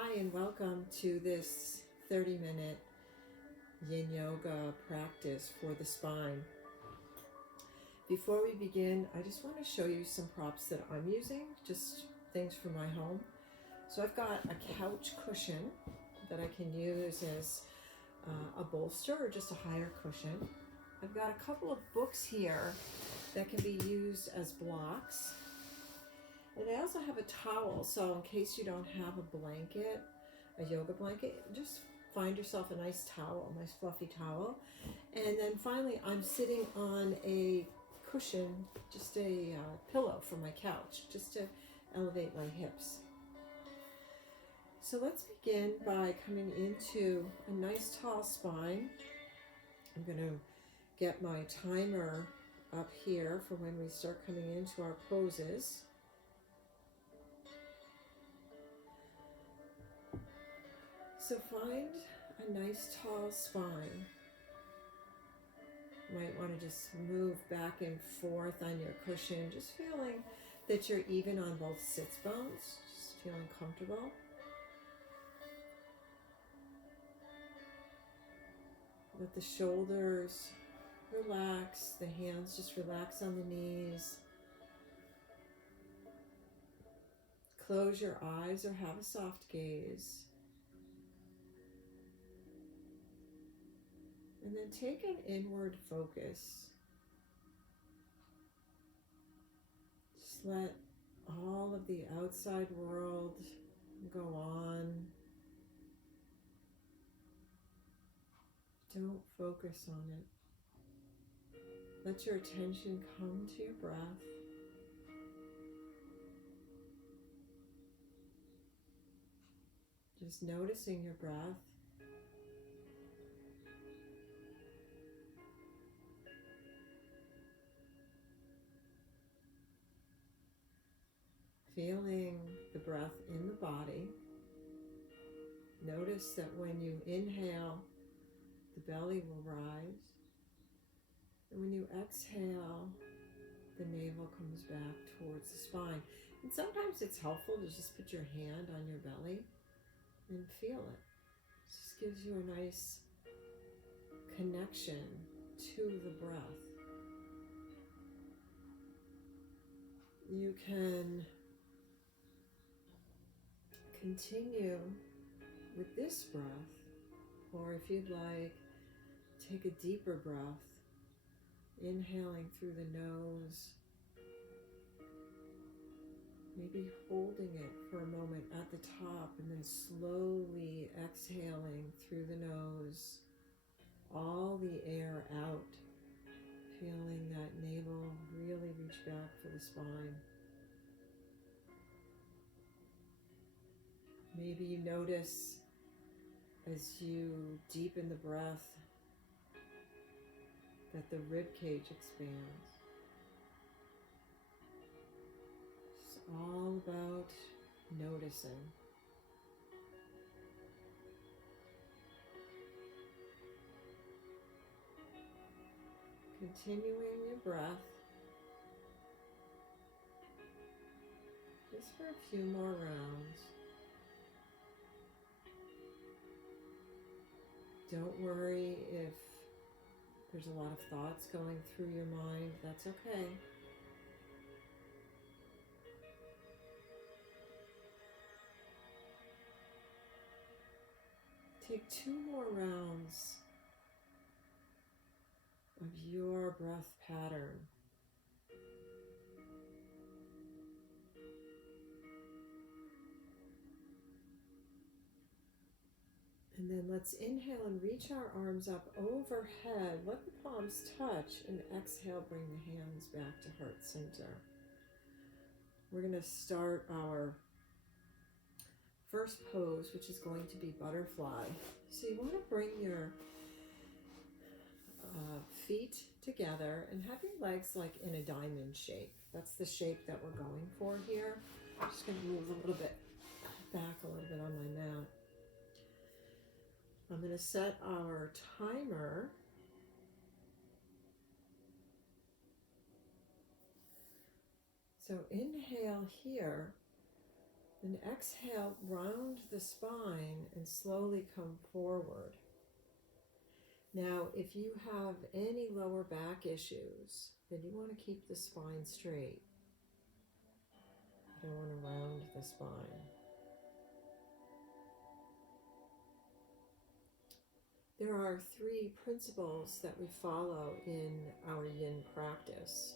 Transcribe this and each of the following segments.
Hi, and welcome to this 30-minute yin yoga practice for the spine. Before we begin, I just want to show you some props that I'm using, just things from my home. So I've got a couch cushion that I can use as a bolster or just a higher cushion. I've got a couple of books here that can be used as blocks. And I also have a towel, so in case you don't have a blanket, a yoga blanket, just find yourself a nice towel, a nice fluffy towel. And then finally, I'm sitting on a cushion, just a pillow from my couch, just to elevate my hips. So let's begin by coming into a nice tall spine. I'm going to get my timer up here for when we start coming into our poses. So find a nice tall spine. You might want to just move back and forth on your cushion, just feeling that you're even on both sits bones, just feeling comfortable. Let the shoulders relax, the hands just relax on the knees. Close your eyes or have a soft gaze. And then take an inward focus. Just let all of the outside world go on. Don't focus on it. Let your attention come to your breath. Just noticing your breath. Feeling the breath in the body. Notice that when you inhale, the belly will rise. And when you exhale, the navel comes back towards the spine. And sometimes it's helpful to just put your hand on your belly and feel it. It just gives you a nice connection to the breath. You can continue with this breath, or if you'd like, take a deeper breath, inhaling through the nose, maybe holding it for a moment at the top and then slowly exhaling through the nose, all the air out, feeling that navel really reach back for the spine. Maybe you notice as you deepen the breath that the rib cage expands. It's all about noticing. Continuing your breath just for a few more rounds. Don't worry if there's a lot of thoughts going through your mind. That's okay. Take 2 more rounds of your breath pattern. And then let's inhale and reach our arms up overhead. Let the palms touch, and exhale, bring the hands back to heart center. We're going to start our first pose, which is going to be butterfly. So you want to bring your feet together and have your legs like in a diamond shape. That's the shape that we're going for here. I'm just going to move a little bit back a little bit on my mat. I'm going to set our timer so inhale here, And exhale, round the spine and slowly come forward. Now, if you have any lower back issues, then you want to keep the spine straight. You don't want to round the spine. There are 3 principles that we follow in our yin practice.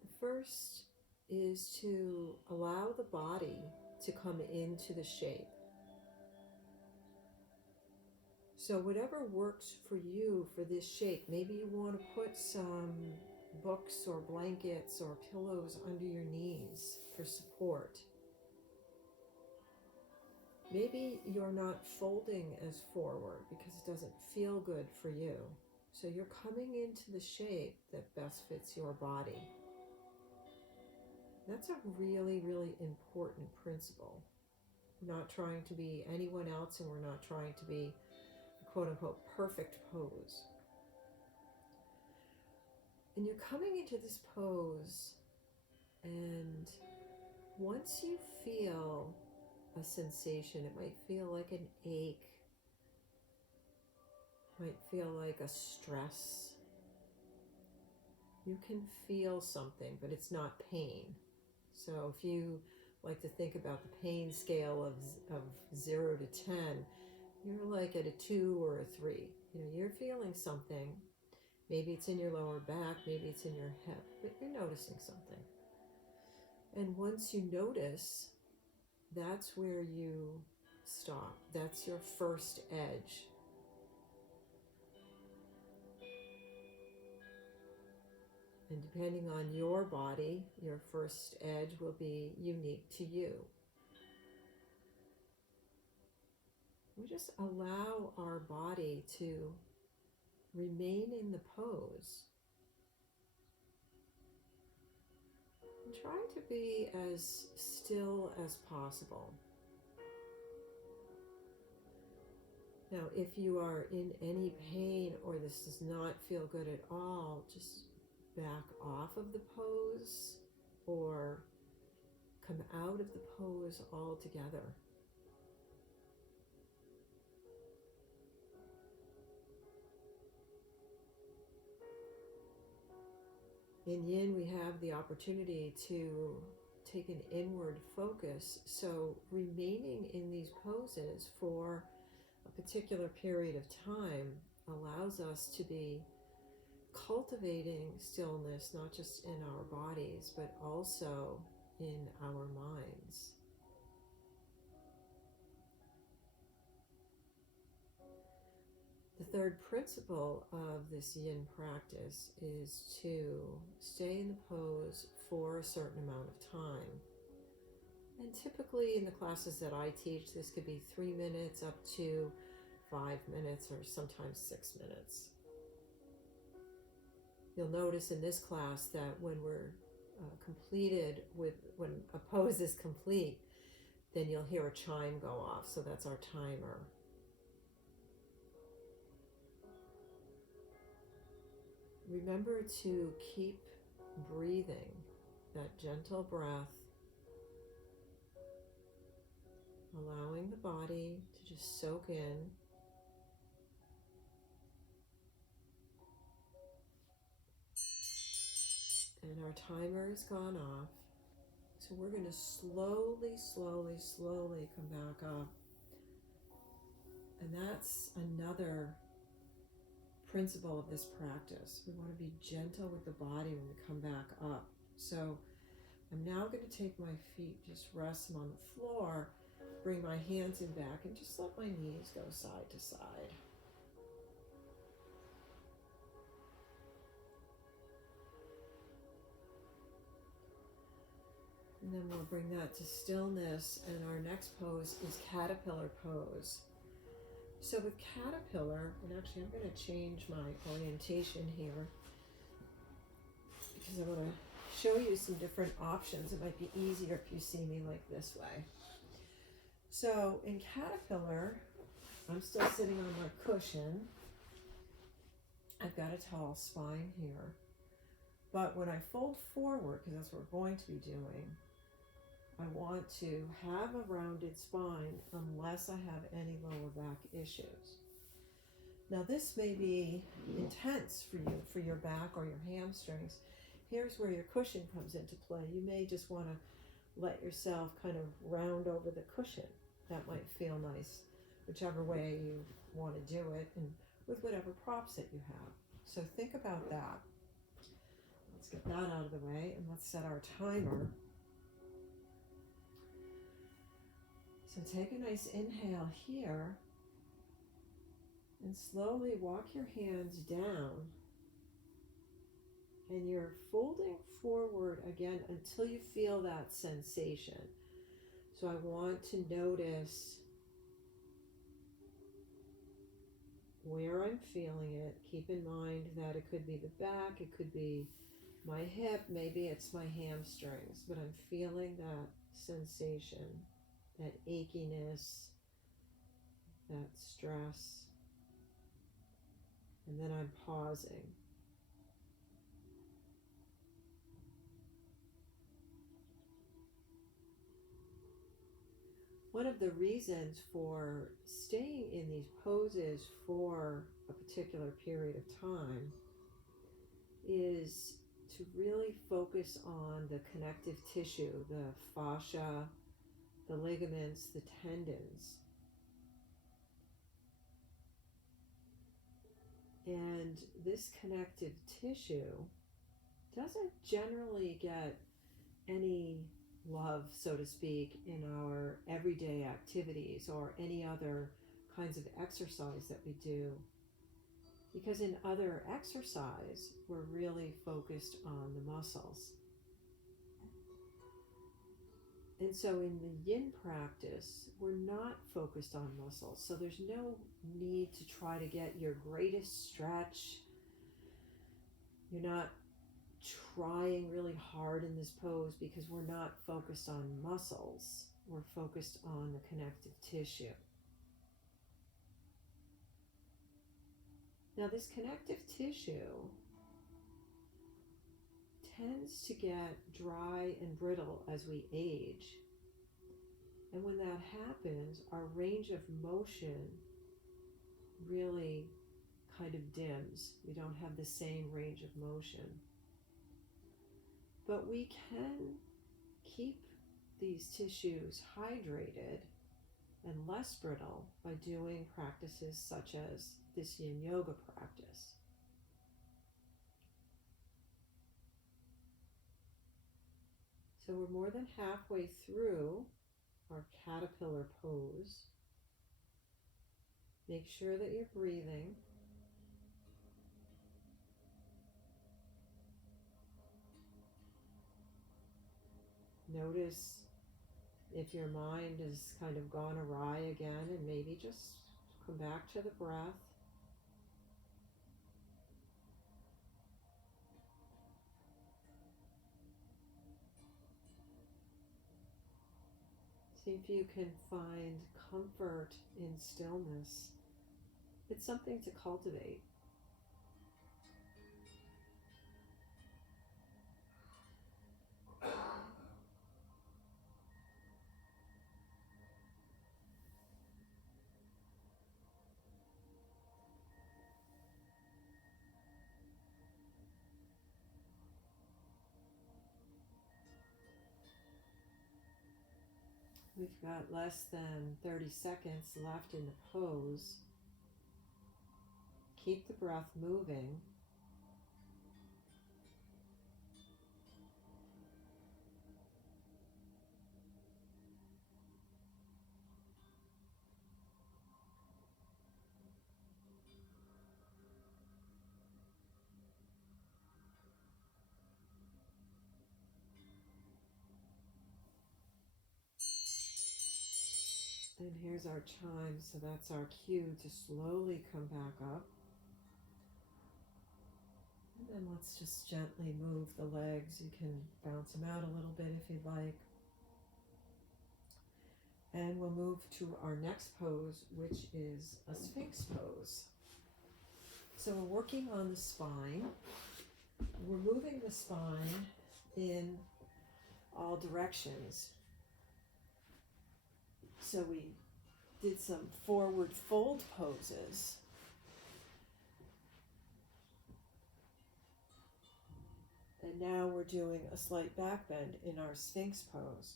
The first is to allow the body to come into the shape. So whatever works for you for this shape, maybe you want to put some books or blankets or pillows under your knees for support. Maybe you're not folding as forward because it doesn't feel good for you. So you're coming into the shape that best fits your body. That's a really, really important principle. We're not trying to be anyone else, and we're not trying to be a quote-unquote perfect pose. And you're coming into this pose, and once you feel a sensation, it might feel like an ache, might feel like a stress. You can feel something, but it's not pain. So if you like to think about the pain scale of 0 to 10, you're like at a 2 or a 3. You know, you're feeling something. Maybe it's in your lower back, maybe it's in your hip, but you're noticing something. And once you notice, that's where you stop. That's your first edge. And depending on your body, your first edge will be unique to you. We just allow our body to remain in the pose. And try to be as still as possible. Now, if you are in any pain or this does not feel good at all, just back off of the pose or come out of the pose altogether. In Yin, we have the opportunity to take an inward focus, so remaining in these poses for a particular period of time allows us to be cultivating stillness, not just in our bodies, but also in our minds. The third principle of this Yin practice is to stay in the pose for a certain amount of time. And typically in the classes that I teach, this could be 3 minutes up to 5 minutes or sometimes 6 minutes. You'll notice in this class that when we're when a pose is complete, then you'll hear a chime go off. So that's our timer. Remember to keep breathing, that gentle breath, allowing the body to just soak in. And our timer has gone off. So we're going to slowly come back up. And that's another principle of this practice. We want to be gentle with the body when we come back up. So I'm now going to take my feet, just rest them on the floor, bring my hands in back, and just let my knees go side to side. And then we'll bring that to stillness, and our next pose is caterpillar pose. So with caterpillar, and actually I'm going to change my orientation here because I want to show you some different options. It might be easier if you see me like this way. So in caterpillar, I'm still sitting on my cushion. I've got a tall spine here. But when I fold forward, because that's what we're going to be doing, I want to have a rounded spine unless I have any lower back issues. Now this may be intense for you, for your back or your hamstrings. Here's where your cushion comes into play. You may just want to let yourself kind of round over the cushion. That might feel nice, whichever way you want to do it, and with whatever props that you have. So think about that. Let's get that out of the way, and let's set our timer. So take a nice inhale here, and slowly walk your hands down, and you're folding forward again until you feel that sensation. So I want to notice where I'm feeling it. Keep in mind that it could be the back, it could be my hip, maybe it's my hamstrings, but I'm feeling that sensation, that achiness, that stress, and then I'm pausing. One of the reasons for staying in these poses for a particular period of time is to really focus on the connective tissue, the fascia, the ligaments, the tendons. And this connective tissue doesn't generally get any love, so to speak, in our everyday activities or any other kinds of exercise that we do. Because in other exercise, we're really focused on the muscles. And so in the yin practice, we're not focused on muscles. So there's no need to try to get your greatest stretch. You're not trying really hard in this pose because we're not focused on muscles. We're focused on the connective tissue. Now this connective tissue tends to get dry and brittle as we age. And when that happens, our range of motion really kind of dims. We don't have the same range of motion. But we can keep these tissues hydrated and less brittle by doing practices such as this yin yoga practice. So we're more than halfway through our caterpillar pose. Make sure that you're breathing. Notice if your mind has kind of gone awry again, and maybe just come back to the breath. See if you can find comfort in stillness. It's something to cultivate. We've got less than 30 seconds left in the pose. Keep the breath moving. And here's our chime, so that's our cue to slowly come back up. And then let's just gently move the legs. You can bounce them out a little bit if you'd like. And we'll move to our next pose, which is a Sphinx pose. So we're working on the spine. we're moving the spine in all directions. So we did some forward fold poses. And now we're doing a slight back bend in our Sphinx pose.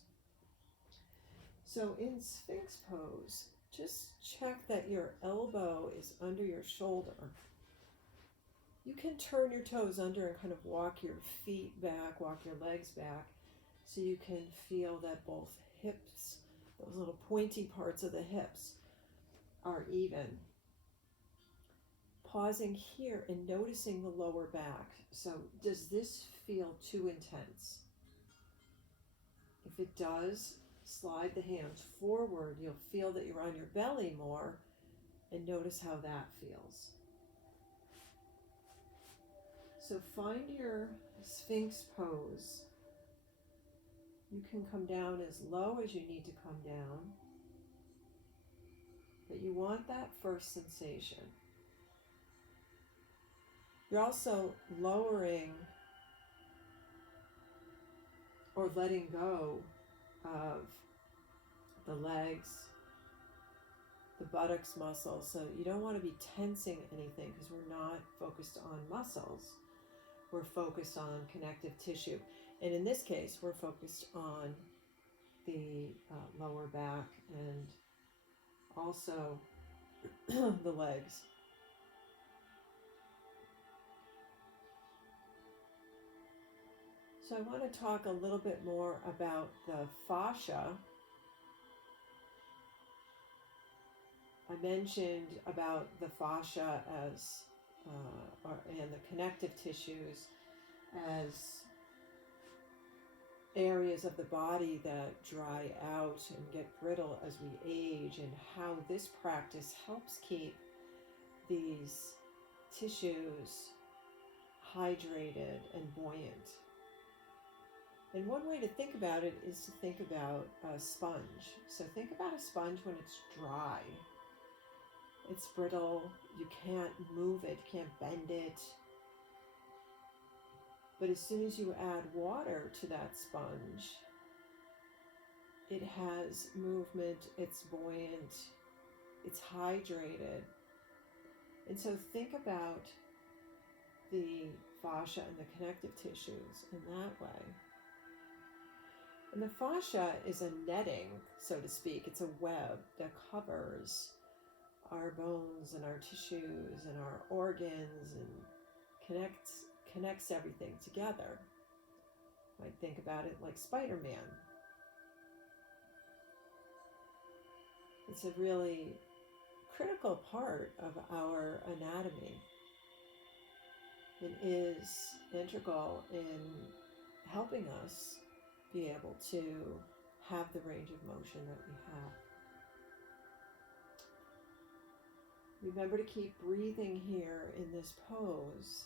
So in Sphinx pose, just check that your elbow is under your shoulder. You can turn your toes under and kind of walk your feet back, walk your legs back, so you can feel that both hips, those little pointy parts of the hips, are even. Pausing here and noticing the lower back. So does this feel too intense? If it does, slide the hands forward. You'll feel that you're on your belly more, and notice how that feels. So find your Sphinx pose. You can come down as low as you need to come down, but you want that first sensation. You're also lowering or letting go of the legs, the buttocks muscles. So you don't want to be tensing anything because we're not focused on muscles. We're focused on connective tissue. And in this case, we're focused on the lower back and also the legs. So I want to talk a little bit more about the fascia. I mentioned about the fascia as, and the connective tissues as areas of the body that dry out and get brittle as we age, and how this practice helps keep these tissues hydrated and buoyant. And one way to think about it is to think about a sponge. So think about a sponge when it's dry. It's brittle, you can't move it, you can't bend it. But as soon as you add water to that sponge, it has movement, it's buoyant, it's hydrated. And so think about the fascia and the connective tissues in that way. And the fascia is a netting, so to speak. It's a web that covers our bones and our tissues and our organs and connects everything together. I think about it like Spider-Man. It's a really critical part of our anatomy. It is integral in helping us be able to have the range of motion that we have. Remember to keep breathing here in this pose.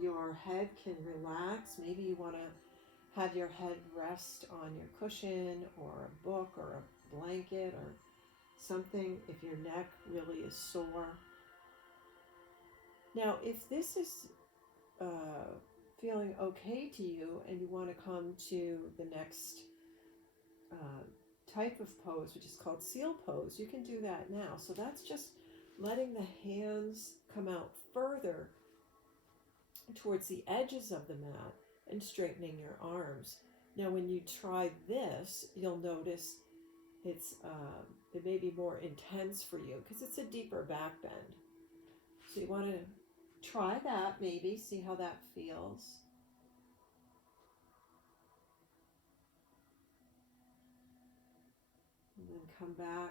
Your head can relax. Maybe you want to have your head rest on your cushion or a book or a blanket or something if your neck really is sore. Now, if this is feeling okay to you and you want to come to the next type of pose, which is called seal pose, you can do that now. So that's just letting the hands come out further towards the edges of the mat and straightening your arms. Now, when you try this, you'll notice it may be more intense for you because it's a deeper back bend. So you want to try that, maybe, see how that feels. And then come back.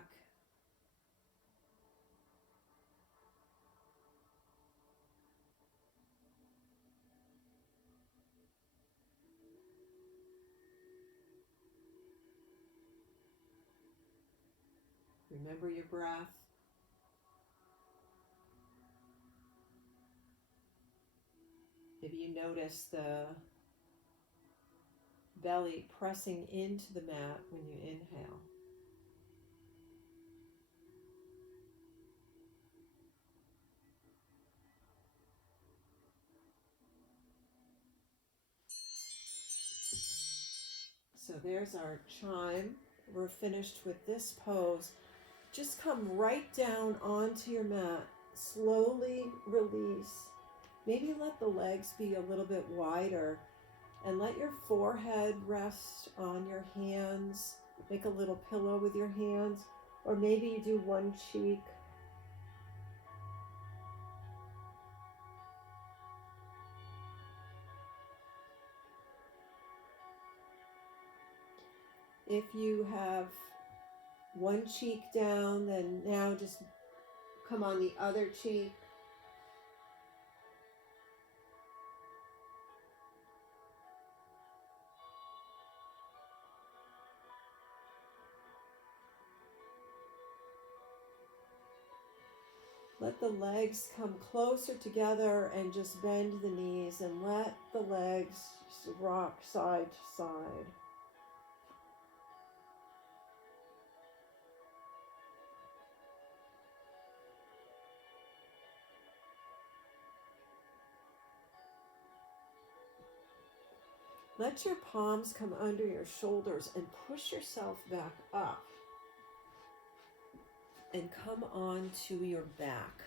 Remember your breath. Maybe you notice the belly pressing into the mat when you inhale. So there's our chime. We're finished with this pose. Just come right down onto your mat. Slowly release. Maybe let the legs be a little bit wider and let your forehead rest on your hands. Make a little pillow with your hands, or maybe you do one cheek. If you have one cheek down, then now just come on the other cheek. Let the legs come closer together and just bend the knees and let the legs rock side to side. Let your palms come under your shoulders and push yourself back up and come on to your back.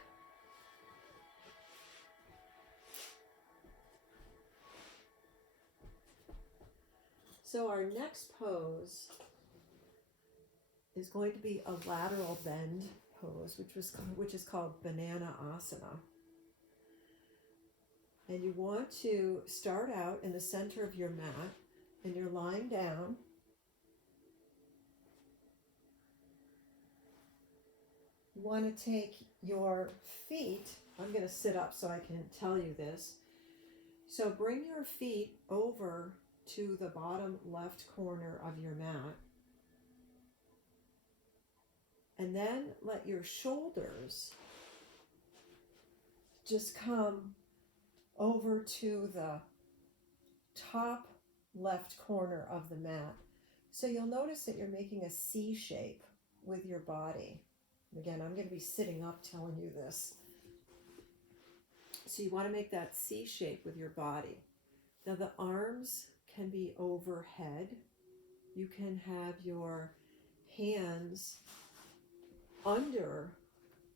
So our next pose is going to be a lateral bend pose, which is called Banana Asana. And you want to start out in the center of your mat, and you're lying down. You want to take your feet, I'm going to sit up so I can tell you this. So bring your feet over to the bottom left corner of your mat. And then let your shoulders just come over to the top left corner of the mat. So you'll notice that you're making a C shape with your body. Again, I'm going to be sitting up telling you this. So you want to make that C shape with your body. Now the arms can be overhead. You can have your hands under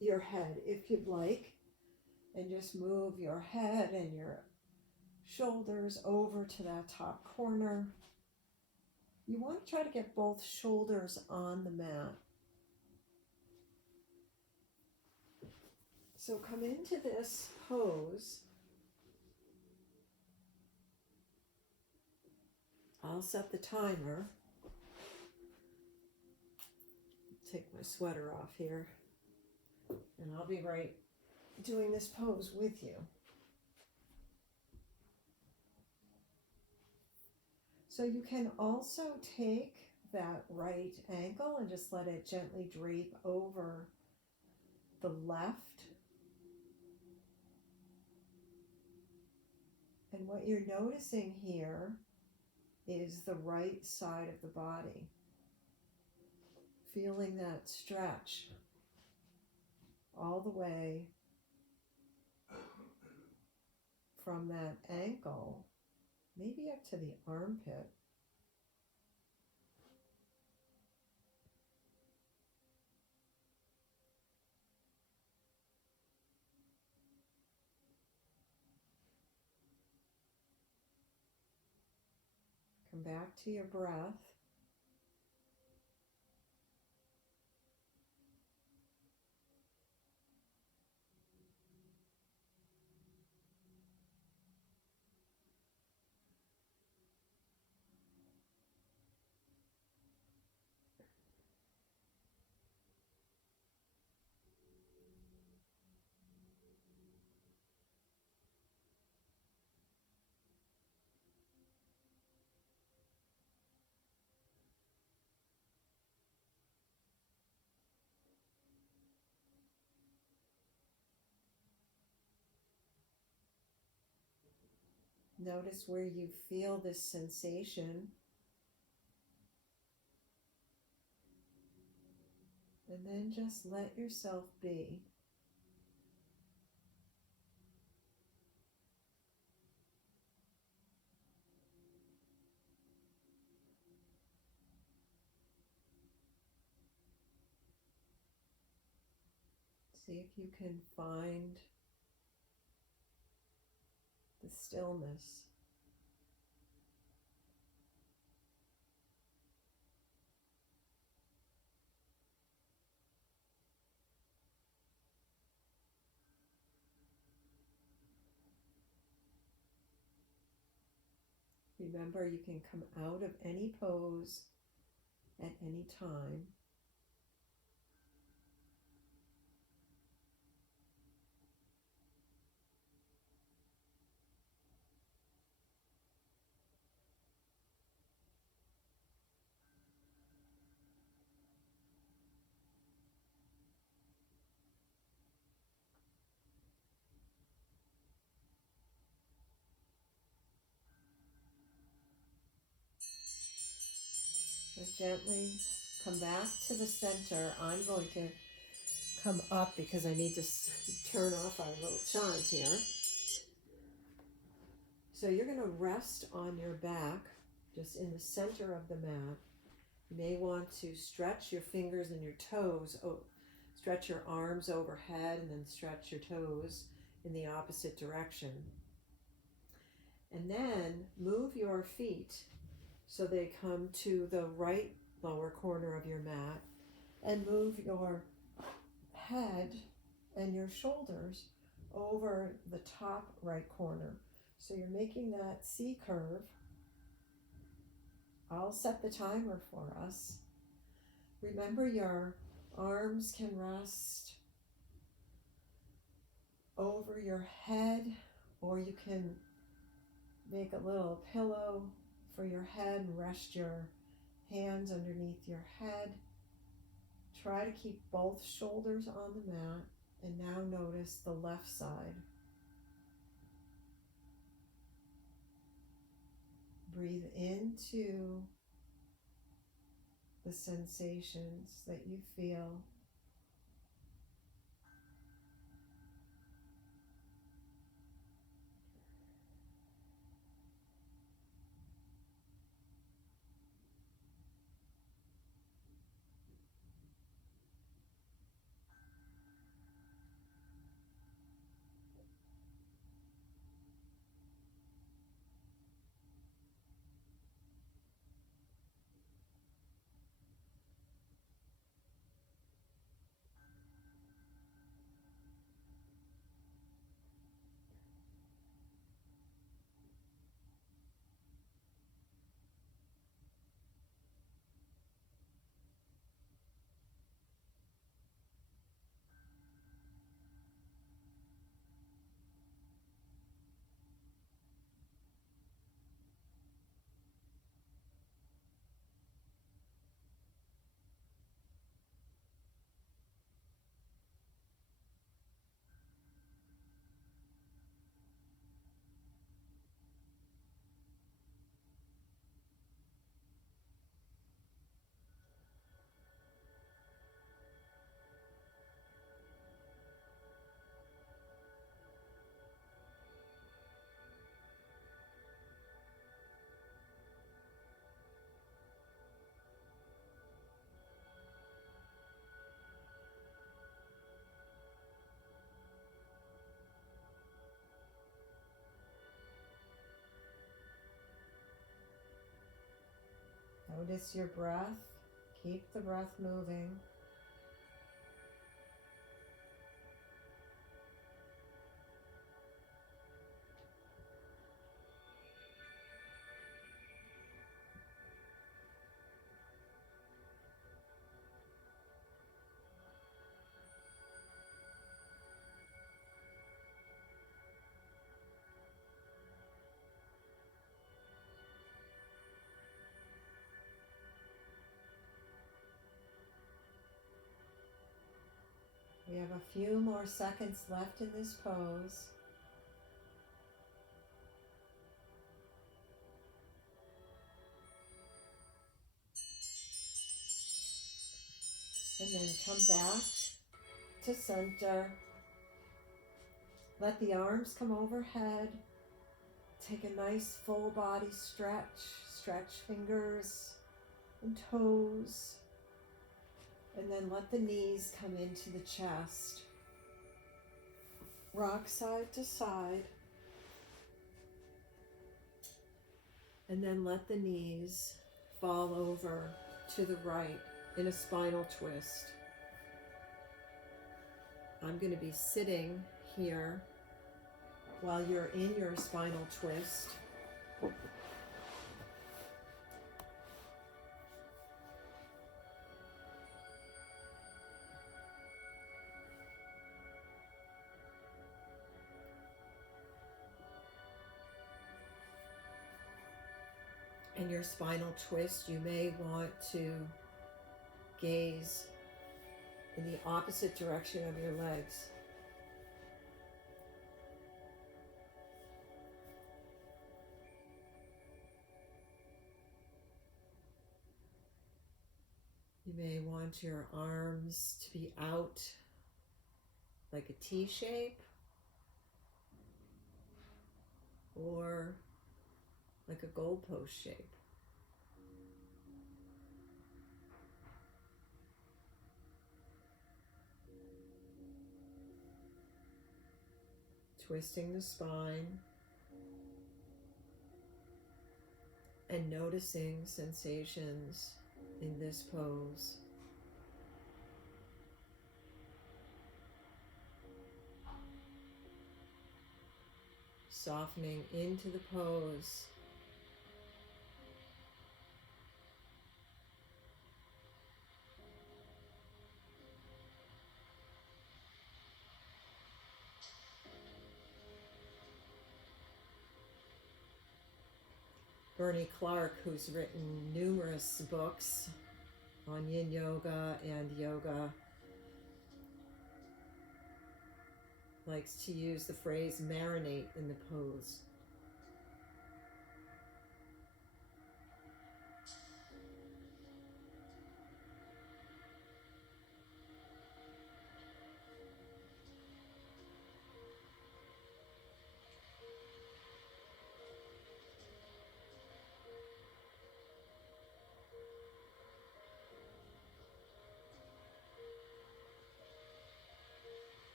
your head if you'd like, and just move your head and your shoulders over to that top corner. You want to try to get both shoulders on the mat. So come into this pose. I'll set the timer. Take my sweater off here, and I'll be right doing this pose with you. So you can also take that right ankle and just let it gently drape over the left. And what you're noticing here is the right side of the body. Feeling that stretch all the way from that ankle, maybe up to the armpit. Come back to your breath. Notice where you feel this sensation. And then just let yourself be. See if you can find the stillness. Remember, you can come out of any pose at any time. So gently come back to the center. I'm going to come up because I need to turn off our little chime here. So you're going to rest on your back, just in the center of the mat. You may want to stretch your fingers and your toes, stretch your arms overhead and then stretch your toes in the opposite direction. And then move your feet so they come to the right lower corner of your mat, and move your head and your shoulders over the top right corner. So you're making that C curve. I'll set the timer for us. Remember, your arms can rest over your head, or you can make a little pillow for your head and rest your hands underneath your head. Try to keep both shoulders on the mat, and now notice the left side. Breathe into the sensations that you feel. Notice your breath. Keep the breath moving. We have a few more seconds left in this pose. And then come back to center. Let the arms come overhead. Take a nice full body stretch. Stretch fingers and toes. And then let the knees come into the chest. rock side to side. And then let the knees fall over to the right in a spinal twist. I'm going to be sitting here while you're in your spinal twist. In your spinal twist, you may want to gaze in the opposite direction of your legs. You may want your arms to be out like a T shape or like a goalpost shape. Twisting the spine and noticing sensations in this pose. Softening into the pose. Bernie Clark, who's written numerous books on yin yoga and yoga, likes to use the phrase marinate in the pose.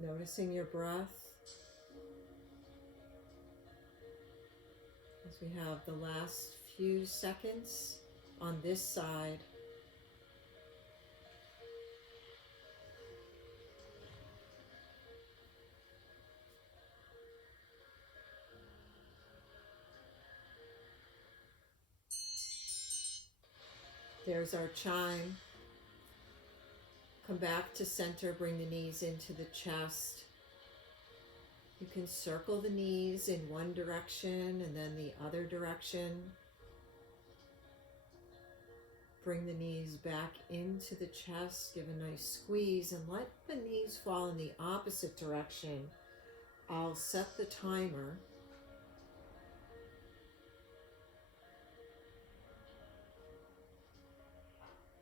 Noticing your breath as we have the last few seconds on this side. There's our chime. Come back to center, bring the knees into the chest. You can circle the knees in one direction and then the other direction. Bring the knees back into the chest, give a nice squeeze, and let the knees fall in the opposite direction. I'll set the timer.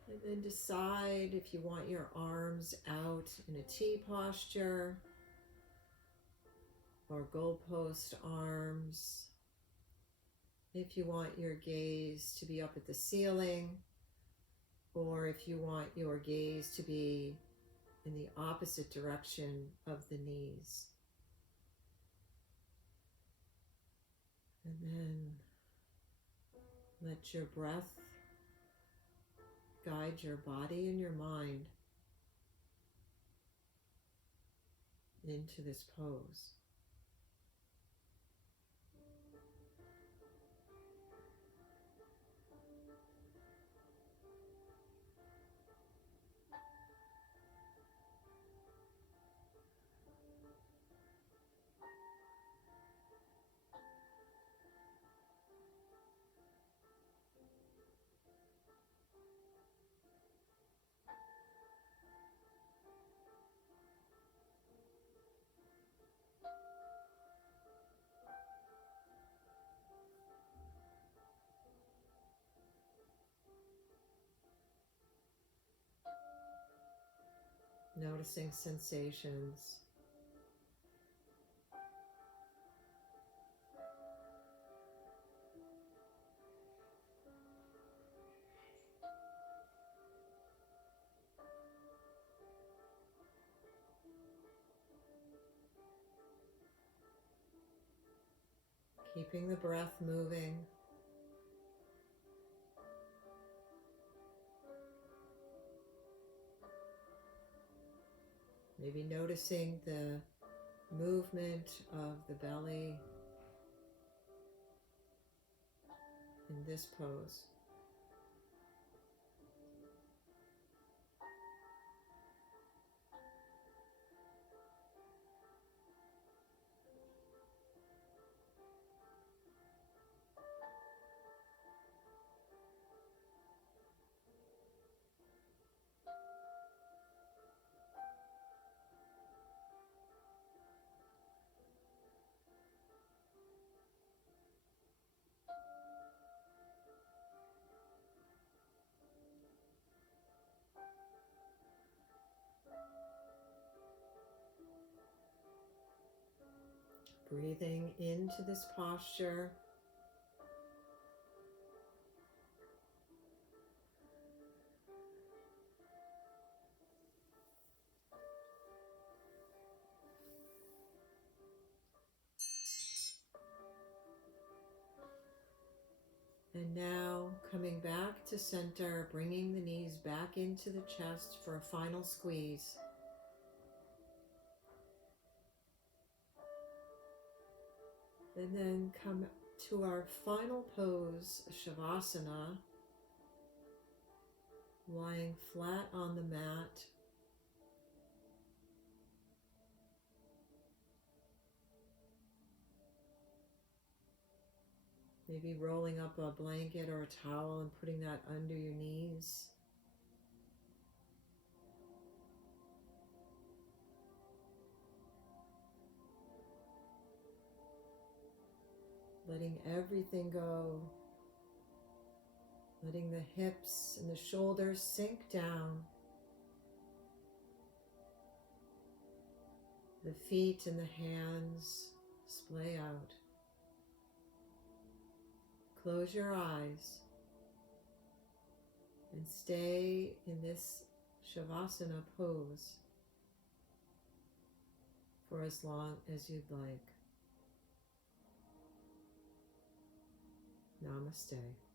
And then decide if you want your arms out in a T posture or goalpost arms. If you want your gaze to be up at the ceiling, or if you want your gaze to be in the opposite direction of the knees. And then let your breath guide your body and your mind into this pose. noticing sensations. Keeping the breath moving. Maybe noticing the movement of the belly in this pose. Breathing into this posture. And now coming back to center, bringing the knees back into the chest for a final squeeze. And then come to our final pose, Shavasana, lying flat on the mat. Maybe rolling up a blanket or a towel and putting that under your knees. Letting everything go. Letting the hips and the shoulders sink down. The feet and the hands splay out. Close your eyes and stay in this Shavasana pose for as long as you'd like. Namaste.